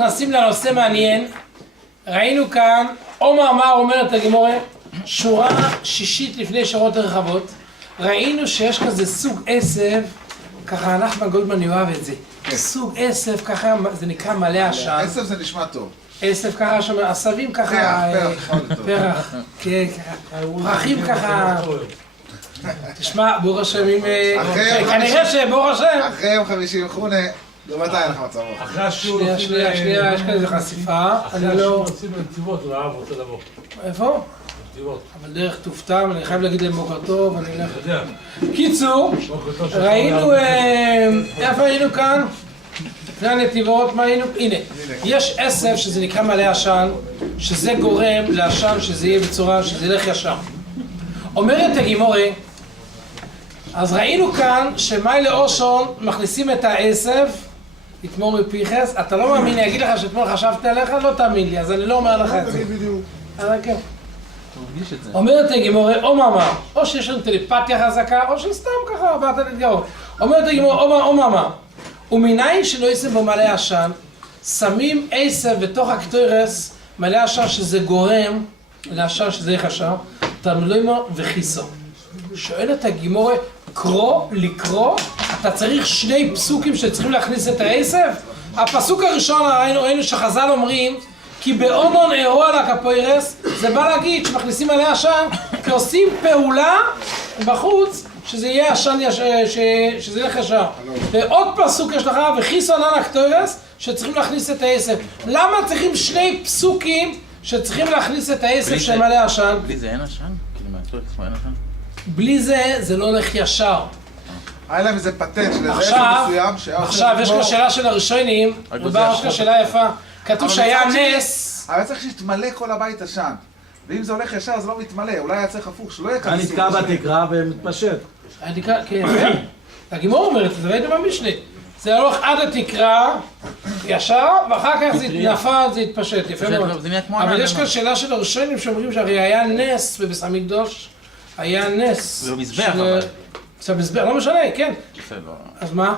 נכנסים לנושא מעניין. ראינו כאן, עומר מה אומרת הגמורה, שורה שישית לפני שורות רחבות. ראינו שיש כזה סוג עשב, ככה נחמן גולדמן יאהב את זה. סוג עשב ככה, זה נקרא מלא עשן. עשב זה נשמע טוב. עשב ככה, עשבים ככה, פרח, כן, פרחים ככה. תשמע, בור השם, כנראה שבור השם. אחרי יום חמישי מחונה, מתי אין לך מצב רוח? שנייה, יש כזה חשיפה. אחרי השיעור עשינו נתיבות, הוא אהב רוצה לבוא. איפה? נתיבות. אבל דרך תופתם, אני חייב להגיד להם בוקר טוב, אני אלך. קיצור, ראינו, איפה היינו כאן? לפני הנתיבות, מה היינו? הנה, יש עשב שזה נקרא מלא עשן, שזה גורם לעשן שזה יהיה בצורה, שזה ילך ישר. אומרת הגמורה, אז ראינו כאן שמאי לאושון מכניסים את העשב, יתמור מפיחס, אתה לא מאמין, אני אגיד לך שאתמול חשבתי עליך, לא תאמין לי, אז אני לא אומר לך את זה. כן. אומרת הגמורה, או מאמר, או שיש לנו טלפתיה חזקה, או שסתם ככה, באת להתגאות. אומרת הגמורה, או מאמר, ומניין שלא ישם בו מלא עשן, שמים עשב בתוך הקטורס, מלא עשן שזה גורם לעשן שזה יהיה חשב, תמלוימו וכיסו. שואלת הגמורה, לקרוא, אתה צריך שני פסוקים שצריכים להכניס את העשב? הפסוק הראשון ראינו שחז"ל אומרים, כי באונון אירוע על הקפוירס, זה בא להגיד שמכניסים עליה עשן, כי עושים פעולה בחוץ, שזה יהיה עשן, שזה יהיה חשב. ועוד פסוק יש לך, וכיסו ענן הקטוירס, שצריכים להכניס את העשב. למה צריכים שני פסוקים שצריכים להכניס את העשב של מלא עשן? בלי זה אין עשן? כאילו מהקטוירס אין עשן? בלי זה, זה לא הולך ישר. היה להם איזה פטנט של איזה עשב מסוים עכשיו, יש כאן שאלה של הראשונים, ובאה יש כאן שאלה יפה. כתוב שהיה נס. אבל צריך שיתמלא כל הבית עשן. ואם זה הולך ישר, זה לא מתמלא. אולי היה צריך הפוך, שלא יהיה כזה. אני נתקע בתקרה ומתפשט. כן, הגמור אומרת, זה ראיתם במשנה. זה הולך עד התקרה, ישר, ואחר כך זה נפל, זה התפשט, יפה מאוד. אבל יש כאן שאלה של הראשונים שאומרים שהרי היה נס בבית המקדש, היה נס. זה במזבח אבל. זה במזבח, לא משנה, כן. אז מה?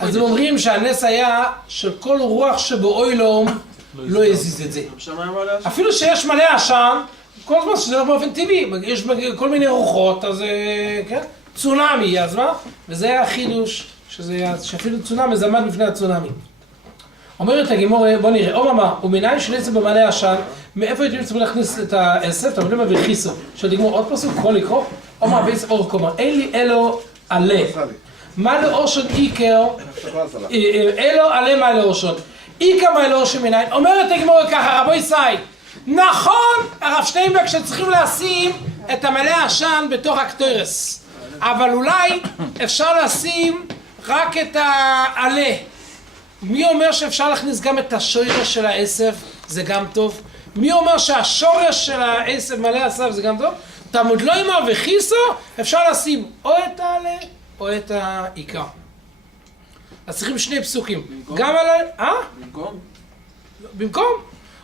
אז הם אומרים שהנס היה של כל רוח שבאוילום לא יזיז את זה. אפילו שיש מלא עשן, כל הזמן שזה לא באופן טבעי, יש כל מיני רוחות, אז כן, צונאמי, אז מה? וזה היה החידוש, שאפילו צונאמי זה עמד בפני הצונאמי. אומרת הגמורה, בוא נראה, אוממה, ומניין של עשב במלא עשן, מאיפה הייתם צריכים להכניס את העשב? אתה מבין מה וכיסו, של תגמור עוד פסוק, יכול לקרוא? אוממה, בעצם אור קומה, אין לי אלו עלה. מה לאושון איקר, אלו עלה מה לאושון. איקר מה לאושון מניין, אומרת הגמורה ככה, רבו ישי, נכון, הרב שטיינברג שצריכים לשים את המלא עשן בתוך הקטורס, אבל אולי אפשר לשים רק את העלה. מי אומר שאפשר להכניס גם את השורש של העשב, זה גם טוב? מי אומר שהשורש של העשב מלא עשב זה גם טוב? תמוד לא אמר וכיסו, אפשר לשים או את העלה או את העיקר. אז צריכים שני פסוקים. גם על ה... במקום? במקום?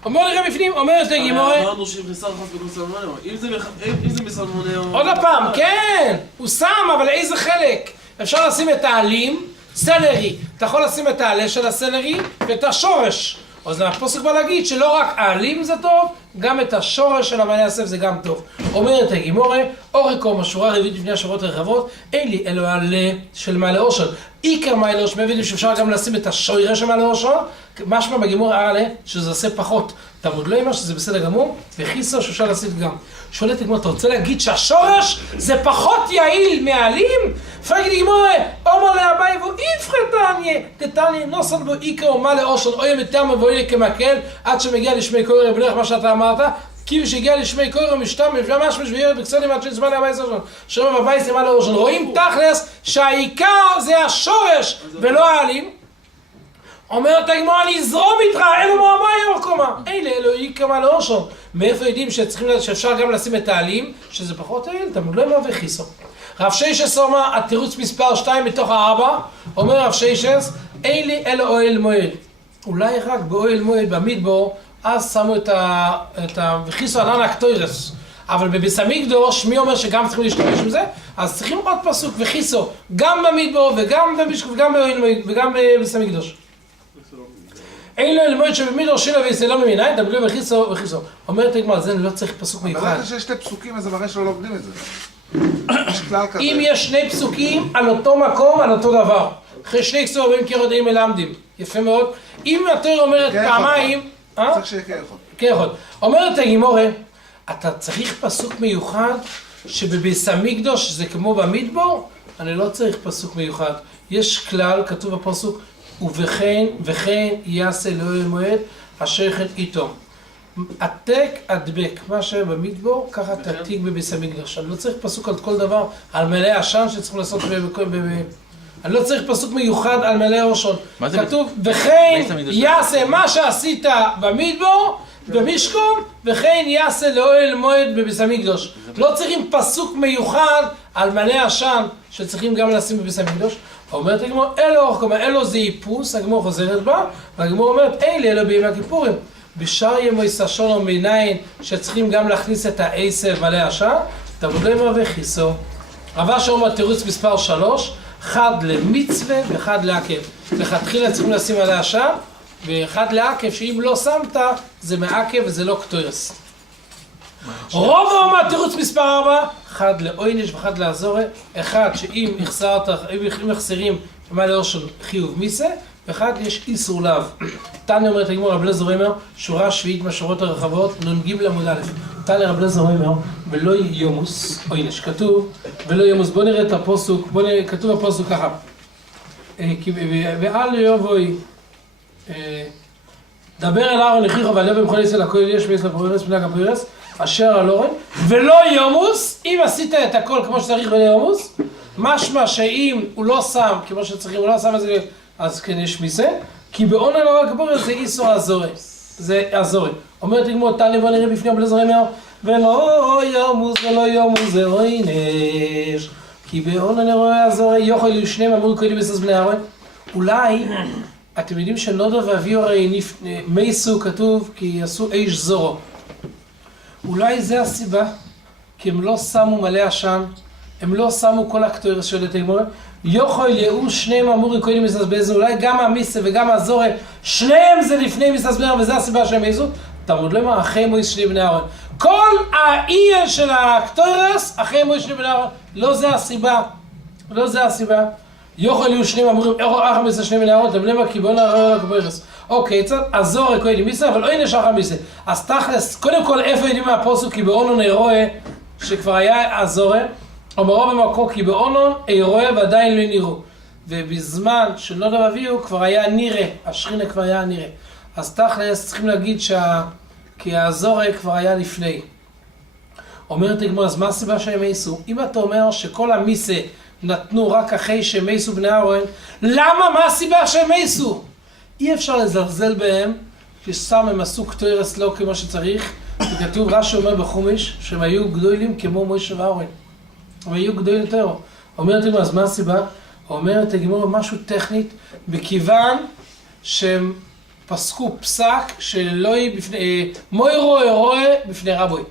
אומר נראה בפנים, אומרת הגמורה... אמרנו שאם חיסר חס בכל סלמונאו, אם זה מסלמונאו... עוד הפעם, כן! הוא שם, אבל איזה חלק? אפשר לשים את העלים, סלרי. אתה יכול לשים את העלה של הסלרי ואת השורש. אז הפוסק בא להגיד שלא רק העלים זה טוב, גם את השורש של המעלה הסף זה גם טוב. אומרת הגמורה, אוריקום, השורה הרביעית לפני השורות הרחבות, אין לי אלו העלה של מעלה אושר. עיקר מעלה אושר, מבינים שאפשר גם לשים את השורש של מעלה אושר, משמע בגמורה העלה שזה עושה פחות. תמוד לא אמר שזה בסדר גמור, וכיסו שאפשר לשים גם. שואלת הגמורה, אתה רוצה להגיד שהשורש זה פחות יעיל מהעלים? פרקת הגמורה, אומר לאביי והוא יפחתניה, תתניה, נוסד בו עיקר או מעלה אושר, אוי מתם מבואי לי כמקל, עד שמגיע לשמי קורא בנך מה שאתה אמרת, כי שהגיע לשמי קורא משתם, מפלמש וירד בקצונים עד שנצבע להבייס אושון. שאומר בבייס למעלה אושון. רואים תכלס שהעיקר זה השורש ולא העלים. אומרת הגמורה, אני אזרום איתך, אלו מועמי אורקומה. אלה, אלו עיקר מעלה אושון. מאיפה יודעים שאפשר גם לשים את העלים, שזה פחות העיל, תמוד לא אמר וכיסו. רב שיישס אומר, התירוץ מספר 2 מתוך 4, אומר רב שיישס, אין לי אלו אוהל מועד. אולי רק באוהל מועד, במדבור, אז שמו את וכיסו ענן הקטוירס. אבל בביס המקדוש, מי אומר שגם צריכים להשתמש עם זה? אז צריכים עוד פסוק וכיסו, גם במדבור וגם במשקוף וגם באוהל מועד וגם בביס המקדוש. אין לו ללמוד שבמדור שילה ויסלם ממיניים, תבלו וחיסו וחיסו. אומרת הגמרא, זה לא צריך פסוק מיוחד. ברגע שיש 2 פסוקים, אז זה מראה שלא לומדים את זה. יש כלל כזה. אם יש 2 פסוקים על אותו מקום, על אותו דבר. אחרי 2 כסובים כירודאים מלמדים. יפה מאוד. אם התורה אומרת פעמיים... צריך שיהיה כאחד. כאחד. אומרת הגמרא, אתה צריך פסוק מיוחד שבביס המקדוש זה כמו במדבר? אני לא צריך פסוק מיוחד. יש כלל, כתוב בפסוק, וכן יעשה אלוהי מועד אשר כן איתו. עתק הדבק, מה שהיה במדבר, ככה תעתיק בביס המקדוש. אני לא צריך פסוק על כל דבר, על מלא עשן שצריכים לעשות אני לא צריך פסוק מיוחד על מלא ראשון. כתוב, וכן יעשה מה שעשית במדבר, במשכון, וכן יעשה לאוהל מועד בביס המקדוש. לא צריכים פסוק מיוחד על מלא עשן שצריכים גם לשים בביס המקדוש. אומרת הגמרא, אלו זה איפוס, הגמרא חוזרת בה, והגמרא אומרת, אלו בימי הכיפורים. בשאר ימי ששון ומיניים שצריכים גם להכניס את העשב מלא עשן, תבודו אמר וכיסו. רבה שאומר תירוץ מספר 3, אחד למצווה ואחד לעקב. לכתחילה צריכים לשים עליה עשן, ואחד לעקב, שאם לא שמת, זה מעקב וזה לא קטורס. רוב האומה תירוץ מספר 4, אחד לעונש ואחד לעזורה, אחד שאם החסרים מה לאורשון חיוב מיסה, ואחד יש איסור לאו. תניא אומרת הגמרא רב אליעזר אומר, שורה שביעית מהשורות הרחבות, נ"ג עמוד א'. תניא רב אליעזר אומר, ולא יומוס, עונש, כתוב, ולא יומוס. בוא נראה את הפסוק, כתוב בפסוק ככה. ואל יבואי, דבר אל אהרון אחיך ועלה במכון ישראל הכהן יש ויש לפורס פני הפורס אשר על אורן ולא יומוס. אם עשית את הכל כמו שצריך ולא יומוס, משמע שאם הוא לא שם כמו שצריכים, הוא לא שם את זה, אז כן יש מיסה, כי בעונה לא רק הפורס זה איסור הזורי, זה הזורי. אומרת לגמור תניא, בוא נראה בפני רב אליעזר אומר, ולא יומוס ולא יומוס זה עונש, כי בעונה נראה הזורי יוכל יהיו שניהם אמרו קודם בסס בני אהרון. אולי אתם יודעים שנודב ואביהו הרי מייסו, כתוב כי עשו אש זורו. אולי זה הסיבה, כי הם לא שמו מלא עשן, הם לא שמו כל הקטורס של התגמור. יוכל יהיו שניהם אמורים קודם מססבזו, אולי גם המיסה וגם הזורה, שניהם זה לפני מססבר, וזה הסיבה שהם מייסו. תמוד למה, אחרי מויס שני בני אהרון. כל העיר של הקטורס, אחרי מויס שני בני אהרון, לא זה הסיבה. לא זה הסיבה. יוכל יהיו שניהם אמורים, אחר מיסה שני בני אהרון, אתם למה, כי בואו נראה על הקטורס. אוקיי, קצת, הזורה קודם מיסה, אבל לא נשאר מיסה. אז תכלס, קודם כל, איפה יודעים מהפוסוק, כי באונון אירועה, שכבר היה הזורה, אומרו במקור כי באונון אירועה ועדיין לא נראו. ובזמן שנודב ואביהו כבר היה נראה, השכינה כבר היה נראה. אז תכלס צריכים להגיד כי הזורה כבר היה לפני. אומרת הגמרא, אז מה הסיבה שהם מייסו? אם אתה אומר שכל המיסה נתנו רק אחרי שהם מייסו בני אהרון, למה? מה הסיבה שהם מייסו? אי אפשר לזלזל בהם, שסתם הם עשו קטורס לא כמו שצריך, וכתוב רש"י אומר בחומש, שהם היו גדולים כמו מוישה ואהרון. הם היו גדולים יותר. אומרת הגמרא, אז מה הסיבה? אומרת הגמרא משהו טכנית, בכיוון שהם פסקו פסק שלא יהיה בפני, מוירו אירועה בפני רבוי.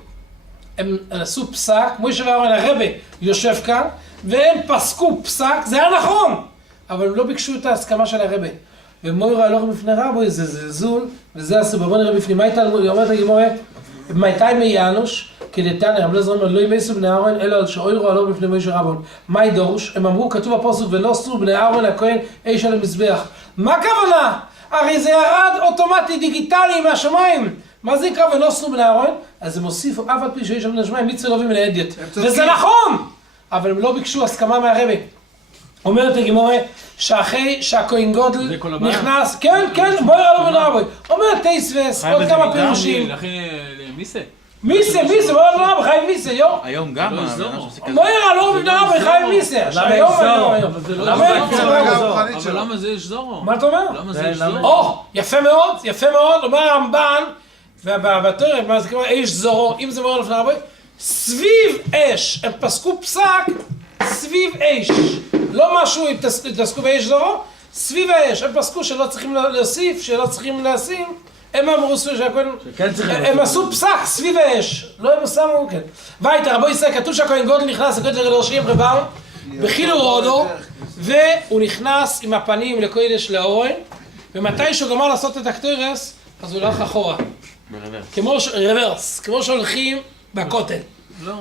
הם עשו פסק, מוישה ואהרון הרבי יושב כאן, והם פסקו פסק, זה היה נכון, אבל הם לא ביקשו את ההסכמה של הרבי. ומוירו הלוך בפני רבוי זה זלזול, וזה הסיבה. בוא נראה בפנים, מה הייתה, אומרת הגמרא, מתי מיאנוש? כדתניא רב אליעזר אומר, לא ימייסו בני אהרון אלא על שאוירו הלוך בפני מוישה רבון. מה ידוש? הם אמרו, כתוב בפסוק, ולא עשו בני אהרון הכהן אש על המזבח. מה הכוונה? הרי זה ירד אוטומטי דיגיטלי מהשמיים. מה זה יקרא ולא עשו בני אהרון? אז הם הוסיפו אף על פי שיש על בני השמיים מצווה לא מן האדיוט. וזה נכון! אבל הם לא ביקשו הסכמה מהרבי. אומרת הגמרא שאחרי שהכהן גודל נכנס, כן, בוא נראה לו בן רבוי. אומרת טייסבס, עוד כמה פירושים. מיסה? מיסה, בוא נראה לו חיים מיסה, יו. היום גם, בוא נראה לו בן רבוי חיים מיסה. היום. אבל למה זה יש זורו? מה אתה אומר? למה זה יש זורו? או, יפה מאוד, אומר הרמב"ן, ובתורה, מה זה כמו אש זורו, אם זה מורה לפני רבוי, סביב אש, הם פסקו פסק סביב אש, לא משהו התעסקו באש זורו, סביב האש, הם פסקו שלא צריכים להוסיף, שלא צריכים לשים, הם אמרו הם עשו פסק סביב האש, לא הם שמו, כן. וייטר, רבו ישראל, כתוב שהכהן גודל נכנס לקודש לראשים רבר, בחילו רודו, והוא נכנס עם הפנים לקודש לאורן, ומתי שהוא גמר לעשות את הקטורס, אז הוא הולך אחורה. רוורס, כמו שהולכים בכותל. לא.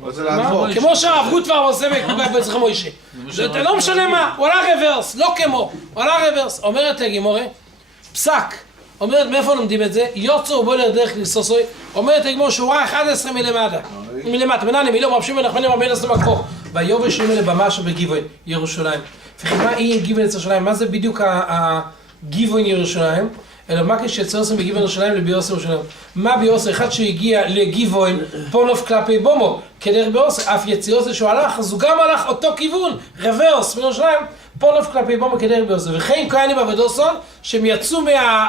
רוצה לעבור. כמו שהרב גוטבר עושה בצריך מוישה. זה לא משנה מה, הוא הלך רוורס, לא כמו, הוא הלך רוורס. אומרת הגמורה, פסק, אומרת מאיפה לומדים את זה? יוצא ובולר דרך ניסוסוי, אומרת הגמורה שורה 11 מלמטה, מנהלים מילום רב שמעון נחמני רבי אלעזר מקור, ויובש ימי לבמה שבגיבוין ירושלים. מה היא גיבוין ירושלים? מה זה בדיוק הגיבוין ירושלים? אלא מה כשיצא עושים בגיבוין ירושלים לביוסר ירושלים? מה ביוסר? אחד שהגיע לגיבוין פונוף כלפי בומו, כדרך ביוסר, אף יציאוסר שהוא הלך, אז הוא גם הלך אותו כיוון, רוורס מירושלים, פונוף כלפי בומו כדרך ביוסר. וכן כהנים עבודוסון, שהם יצאו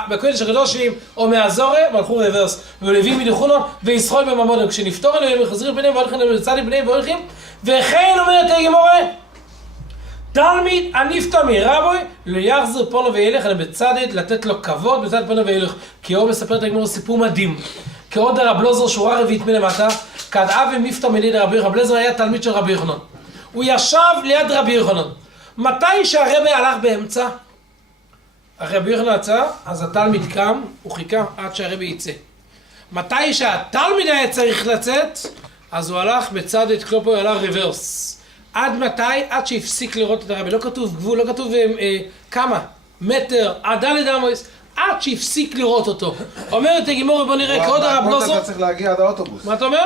בקודש הקדושים או מהזורה, והלכו רוורס, ולווים מלכונון, וישחול בממון, כשנפתור אליהם, מחזרים ביניהם, והולכים לצד ביניהם, והולכים, וכן אומרת הגמורה, תלמיד הנפטר מרבוי לא יחזר פונו וילך, אלא בצדד לתת לו כבוד בצד פונו וילך. כי הוא מספר את הגמור סיפור מדהים. כעוד הרב לוזר שורה רביעית מלמטה, כדאב ומפטר מליד רבי יוחנן. רב לוזר היה תלמיד של רבי יוחנן. הוא ישב ליד רבי יוחנן. מתי שהרבי הלך באמצע, הרבי יוחנן יצא, אז התלמיד קם, הוא חיכה עד שהרבי יצא. מתי שהתלמיד היה צריך לצאת, אז הוא הלך בצד את קלופו, הוא הלך ריברס. עד מתי? עד שהפסיק לראות את הרבי. לא כתוב גבול, לא כתוב כמה, מטר, עד דלת עמוס, עד שהפסיק לראות אותו. אומרת הגמורה, בוא נראה, כעוד הרב לוזר... בכותל אתה צריך להגיע עד האוטובוס. מה אתה אומר?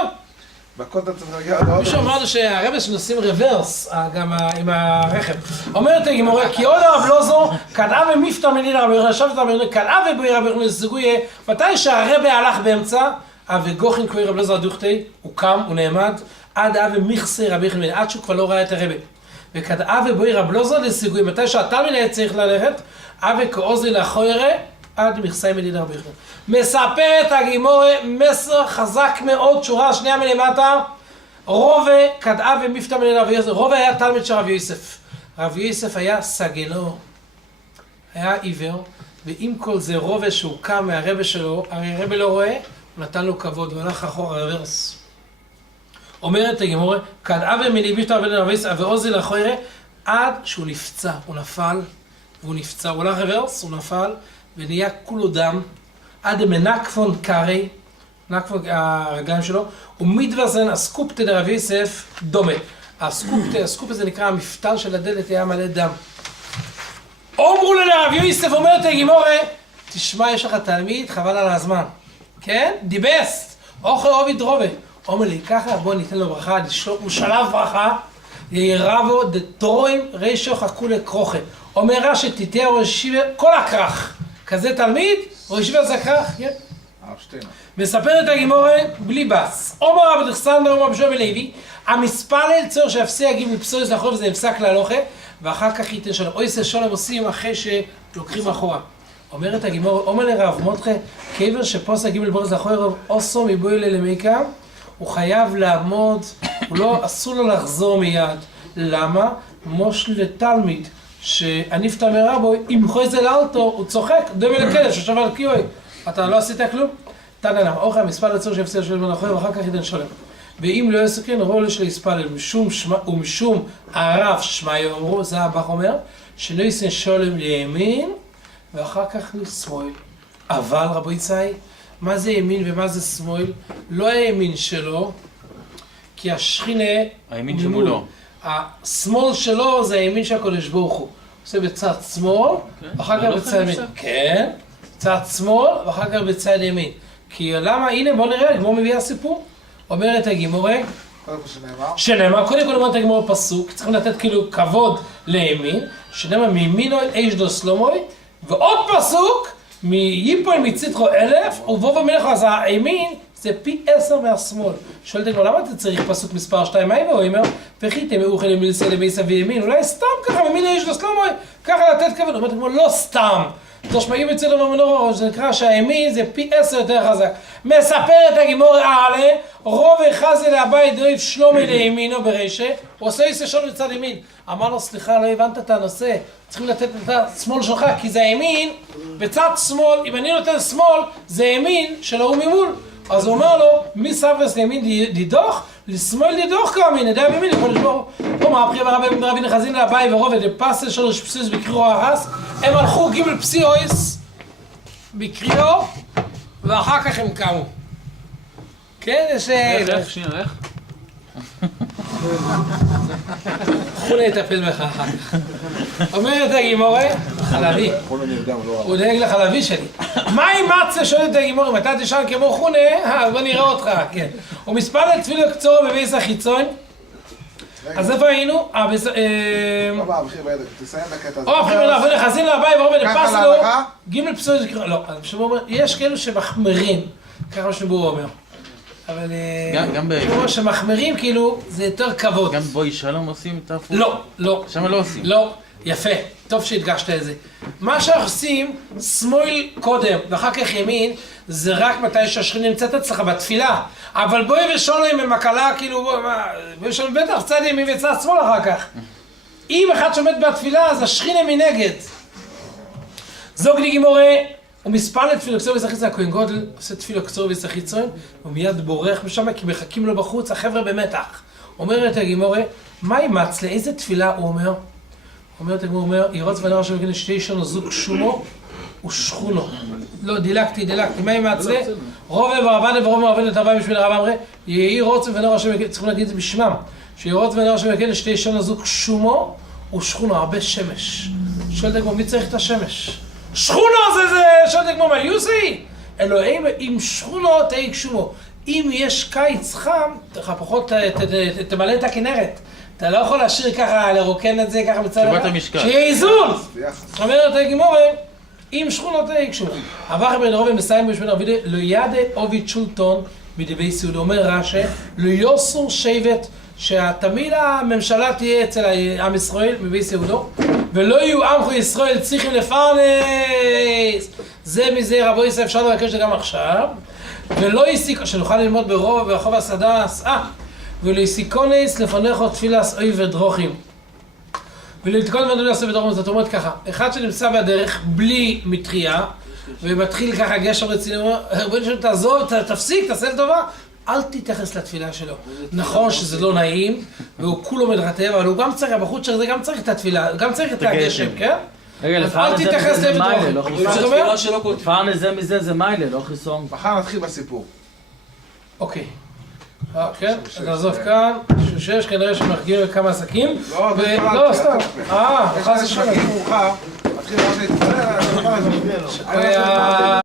בכותל אתה צריך להגיע עד האוטובוס. מישהו אמר שהרבי שנוסעים רוורס, גם עם הרכב. אומרת הגמורה, כי עוד הרב לוזר, כדאב ומפטר מליד רבי יוחנן, ישב את רבי יוחנן, כדאב ובואי רבי יוחנן לסגויה, מתי שהרבי הלך באמצע, וגוחין כהי רב לוזר דוכתי, הוא קם, הוא נעמד, עד אב ומכסה רבי יוחנן, עד שהוא כבר לא ראה את הרבי. וכדאב ובואי רב לוזר לסגויה, מתי שהתלמיד היה צריך ללכת, אב וכעוזרי לאחורי, עד מכסה מליד רבי יוחנן. מספרת הגמורה מסר חזק מאוד, שורה שנייה מלמטה, רובה כדאב ומפטר מליד רבי יוסף. רובה היה תלמיד של רבי יוסף. רבי יוסף היה סגלו, היה עיוור, ועם כל זה רובה שהוא קם מהרבי שלו, הרי הרבי לא רואה, הוא נתן לו כבוד, הוא הלך אחורה רוורס. אומרת הגמורה, כדאב ומפטר מליד רבי יוסף, ועוזרי לאחורי, עד שהוא נפצע, הוא נפל, והוא נפצע, הוא הלך רוורס, הוא נפל, ונהיה כולו דם, עד מנקפון קרי, נקפון הרגליים שלו, ומתווזן הסקופטה לרבי יוסף דומה. הסקופטה זה נקרא המפתל של הדלת, היה מלא דם. אומרו לו לרבי יוסף, אומרת הגמורה, תשמע, יש לך תלמיד, חבל על הזמן. כן? דיבסט, אוכל עובי דרובה. אומר לי, ככה, בוא ניתן לו ברכה, הוא שלב ברכה, ירבו דטרוים רישו חכו לקרוחה. אומר רש"י, תתהיה ראשיבה, כל הכרך. כזה תלמיד, ראשיבה זה כרך, כן? מספרת הגמורה בלי בס. אומר רבי דכסנדר, אומר רבי שמעון לוי, המספלל צור שאפסי יגיב מפסולת לחוב, זה נפסק להלוכה, ואחר כך ייתן שלום. אוי זה שלום עושים אחרי שלוקחים אחורה. אומרת הגמורה, אומר לרב מותחה, כיוון שפוס יגיב לבורס לחוב, אוסו מבוי ללמיקה, הוא חייב לעמוד, אסור לו לחזור מיד. למה? מוש לתלמיד. שהנפטר מרבוי, אם חוזר לאלתו, הוא צוחק, דומה לכלב ששב על קיוי. אתה לא עשית כלום? תנא, אוכל המספל לצור שהפסיע שלום מנחוי, ואחר כך ייתן שלום. ואם לא יסכן, רול יש להספלל, ומשום הרב שמע יאמרו, זה הבח אומר, שלא יישן שלום לימין, ואחר כך לשמאל. אבל רבו יצאי, מה זה ימין ומה זה שמאל? לא הימין שלו, כי השכינה... הימין שמולו. השמאל שלו זה הימין של הקודש ברוך הוא. עושה בצד שמאל, ואחר כך בצד ימין. כן, בצד שמאל, ואחר כך בצד ימין. כי למה? הנה בוא נראה, הגמור מביאה סיפור. אומרת הגמורה, שנאמר, קודם כל אומרת הגמור פסוק, צריכים לתת כאילו כבוד לימין, שנאמר מימינו איש דו סלומוי, ועוד פסוק, מיפול מציטרו 1000, ובוב המלך, אז הימין זה פי 10 מהשמאל. שואלת הגמור, למה אתה צריך פסוק מספר 2? מה הוא אומר? וחיתם מאוכל למילסה למייסה וימין, אולי סתם ככה, מימינו איש דו סלומוי, ככה לתת כבוד. אומרת הגמור, לא סתם. תשמעים אצלנו במנורה, זה נקרא שהימין זה פי 10 יותר חזק. מספרת הגמור העלה, רוב חזי להבית דריב שלומי לימינו ברישה, הוא עושה איסה שלום לצד ימין. אמר לו, סליחה, לא הבנת את הנושא, צריכים לתת את השמאל שלך, כי זה הימין, בצד שמאל, אם אני נותן שמאל, זה ימין שלו הוא ממול. אז הוא אומר לו, מי סברס לימין דידוך, לשמאל דידוך כאמין, ידע בימין, יכול לשבור. הוא מהפריע ברבי נחזין להבית ורוב את הפסל שלו שפסוס בקריאו הרס, הם הלכו גימל פסיאויס בקריאו, ואחר כך הם קמו. כן, יש... איך? שנייה, איך? חונה יטפל בך אחר כך. אומרת הגימורה, חלבי. הוא דאג לחלבי שלי. מה עם מצה שואלת את הגימורה? אם אתה תשאל כמו חונה, בוא נראה אותך, כן. הוא מספר לתפילו קצור בביס החיצון. אז איפה היינו? תסיים את הקטע הזה. אנחנו נכנסים לבית ואומרים ככה לפס לו, להלכה? גימל פסול, לא, יש כאלו שמחמרים, ככה מה שבור אומר. אבל גם כמו שמחמרים כאילו זה יותר כבוד. גם בואי שלום עושים את ההפוך? לא. שם לא עושים. לא, יפה, טוב שהדגשת את זה. מה שאנחנו עושים, שמאל קודם ואחר כך ימין, זה רק מתי שהשכינה נמצאת אצלך בתפילה. אבל בואי ושולם עם הקלה, כאילו, בואי ושולם בטח צד ימין וצד שמאל אחר כך. אם אחד שעומד בתפילה, אז השכינה מנגד. זוג גימורה, הוא מספר לתפילו קצור ויסחיצון, הכהן גודל עושה תפילו קצור ויסחיצון, הוא מיד בורח משם כי מחכים לו בחוץ, החבר'ה במתח. אומרת הגימורה, מה אימץ לאיזה תפילה הוא אומר? אומרת הגימורה, אומר, ירוץ ונראה שמגן שתי שונו זוג שומו ושכונו. לא, דילגתי, מה אימץ לה? רובה ברבנה ורוב מרבן את הרבן בשביל הרב אמרי, יהי רוץ ונראה שמגן, צריכים להגיד את זה בשמם, שירוץ ונראה שמגן שתי שונו זוג שומו ושכונו, הרבה שמש. שואלת הגימורה, מי צריך את השמש? שכונו זה שואלת כמו מליוסי, אלוהים עם שכונו תהי גשומו. אם יש קיץ חם, פחות תמלא את הכנרת. אתה לא יכול להשאיר ככה, לרוקן את זה ככה מצד תשובת המשקל. שיהיה איזון! אומרת הגימורה, עם שכונו תהי גשומו. עבר בן רובי מסיים בשביל רבידי, לא ידה עוביד שולטון מדבי סיעוד. אומר רש"י, לא יוסור שבט, שתמיד הממשלה תהיה אצל עם ישראל מבי סיעודו, ולא יהיו עמכו ישראל צריכים לפרנס. זה מזה רבו ישראל אפשר לבקש זה גם עכשיו. ולא יסיק, שנוכל ללמוד ברחוב הסדס, ולא יסיקונס לפניך תפילס אוי ודרוכים. ולא יתקון ודרוכים ודרוכים, זאת אומרת ככה, אחד שנמצא בדרך בלי מטריה, ומתחיל ככה גשם רציני, הוא אומר, בוא נשאר תעזוב, תפסיק, תעשה לטובה, אל תתייחס לתפילה שלו. נכון שזה לא נעים, והוא כולו מתרטב, אבל הוא גם צריך, הבחוץ שזה גם צריך את התפילה, גם צריך את הגשם, כן? רגע, אז אל תתייחס לעבד רוחם. מה זאת אומרת? לפעמים זה מזה זה מיילה, לא חיסון. מחר נתחיל בסיפור. אוקיי. כן, אז נעזוב כאן, שש, כנראה שמחגיעים לכמה עסקים. לא, סתם. חס ושלום. מאוחר, נתחיל להתפלל,